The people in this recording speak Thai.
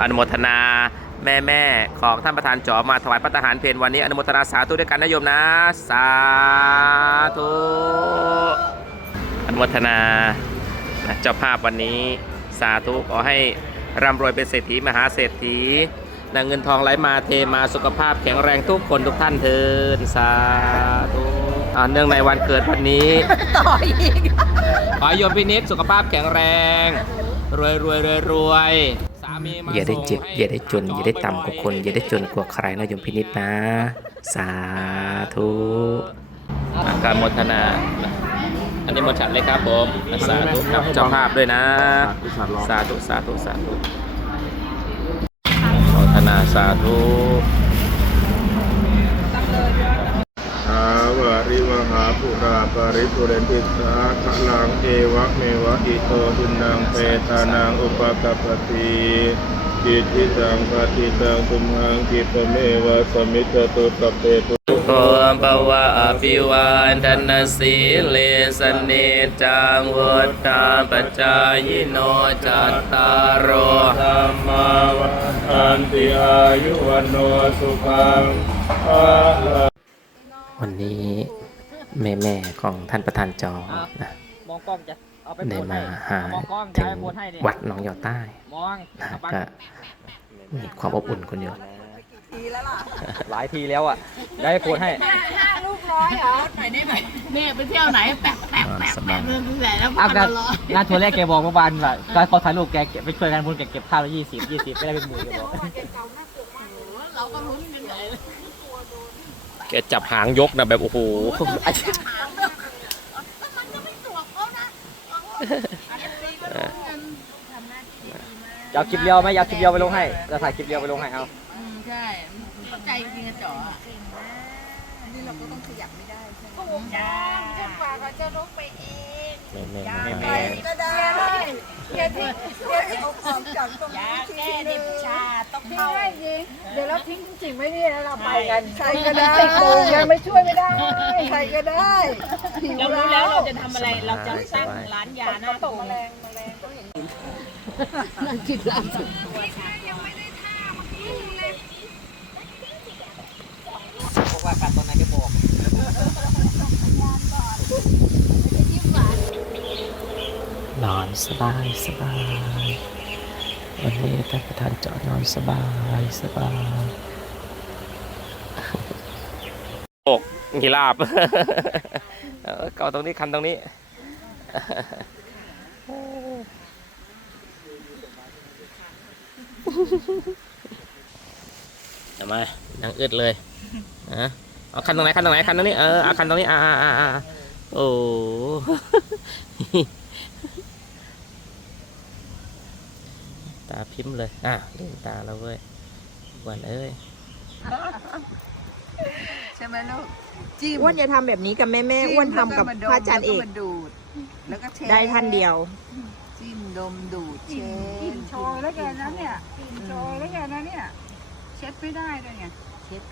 อนุโมทนาแม่แม่ของท่านประธานจอมาถวายพระทหารเพลวันนี้อนุโมทนาสาธุด้วยกันนะโยมนะ สาธุอนุโมทนาเจ้าภาพวันนี้สาธุขอให้ร่ำรวยเป็นเศรษฐีมหาเศรษฐีนางเงินทองไหลมาเทมาสุขภาพแข็งแรงทุกคนทุกท่านเทินสาธุเนื่องในวันเกิดวันนี้ต่ออีกขอโยมพินิจสุขภาพแข็งแรง รวยรวยรวยรวย อย่าได้เจ็บส่งให้อย่าได้จน อย่าได้ต่ำกว่าคน อย่าได้จนกว่าใครนะโยมพินิจนะ สาธุอาการโมทนา อันนี้หมดฉันเลยครับผมสาธุครับเจ้าภาพด้วยนะ สาธุสาธุสาธุโมทนาสาธุ สาวาริวหาปริปุเรนติสาขลังเอวะเมวะอิโตทินังเปตานังอุปกปปติจิตติสังปฏิตังตุมังกิปเมวะสมิจตุสัพเพตุโอปวะอภิวันทนาสีเลสเนจังวุฒาปจายโนจัตตารโอธรรมาวอันติอายุวันโนสุขังวันนี้ แม่แม่ๆของท่านประธานจอนะมองกล้องจะเอาไปได้โพสต์มาให้หาเอามองกล้องถึจะงให้โพสต์ให้เนี่ยวัดหนองยอใต้มองนะเอาปังก็มีความอบอุ่นคนเยอะหลายทีแล้วอะจะให้โพสต์ให้แม่ไปเที่ยวไหนแปะแปะแปะสบายเมืองแสนแล้วอะพันงานร้อยงานทัวร์แรกแกบอกเมื่อวานว่าตอนเขาถ่ายรูปแกเก็บไปช่วยกันบุญแกเก็บภาพละยี่สิบยี่สิบไม่ได้เป็นหมื่นแกบอกเราก็ลุ้นกันใหญ่เลย แกจับหางยกนะแบบ โอ้โหมันจะไม่ตรวจเขานะอันนี้ก็ลุ้นกันทำหน้าที่ดีมากจะเอาคลิปเดียวไหมอยากคลิปเดียวไปลงให้จะถ่ายคลิปเดียวไปลงให้เอาอืมใช่เข้าใจจริงๆอะจ๋ออะนี่เราก็ต้องขยับไม่ได้ใช่ไหมจ้าจนกว่าเขาจะลุกไปเองแม่แม่แม่แม่แม่ก็ได้ เดี๋ยวที่เดี๋ยวที่เอาออกจากตรงยานี้ทีแก้ดินึบงชาต้องทิ้งเข้าได้จริงเดี๋ยวเราทิ้งจริงๆไม่นี่แล้วเราไปกันใช่ใครก็ได้ยังไม่ช่วยไม่ได้ใครก็ได้หิวเรารู้แล้วเราจะทำอะไรเราจะตั้งร้านยาหน้าตตกรงแมลงแมลงก็เห็นนั่งคิดล่าสุด พวกว่ากัดตอนไหนแกบอก นอนสบายสบายวันนี้ท่านประธานจอนอนสบายสบายอกกีราบเออเกาตรงนี้คันตรงนี้ทำไมนังอึดเลยฮะเอาคันตรงไหนคันตรงไหนคันตรงนี้เออเอาคันตรงนี้อ่าอ่าอ่าอ่าโอ้าพิมพ์เลย อะลืมตาแล้วเว้ยวันเอ้ย ใช่ไหมลูกจิ้มอ้วนจะทำแบบนี้กับแม่แม่อ้วนทำกับพระอาจารย์เอกแล้วก็มาดูดแล้วก็เช็ดได้ท่านเดียว จิ้มดมดูดเช็ดโชยแล้วแกนั้นเนี่ยโชยแล้วแกนั้นเนี่ย เช็ดไม่ได้ด้วยไงเช็ด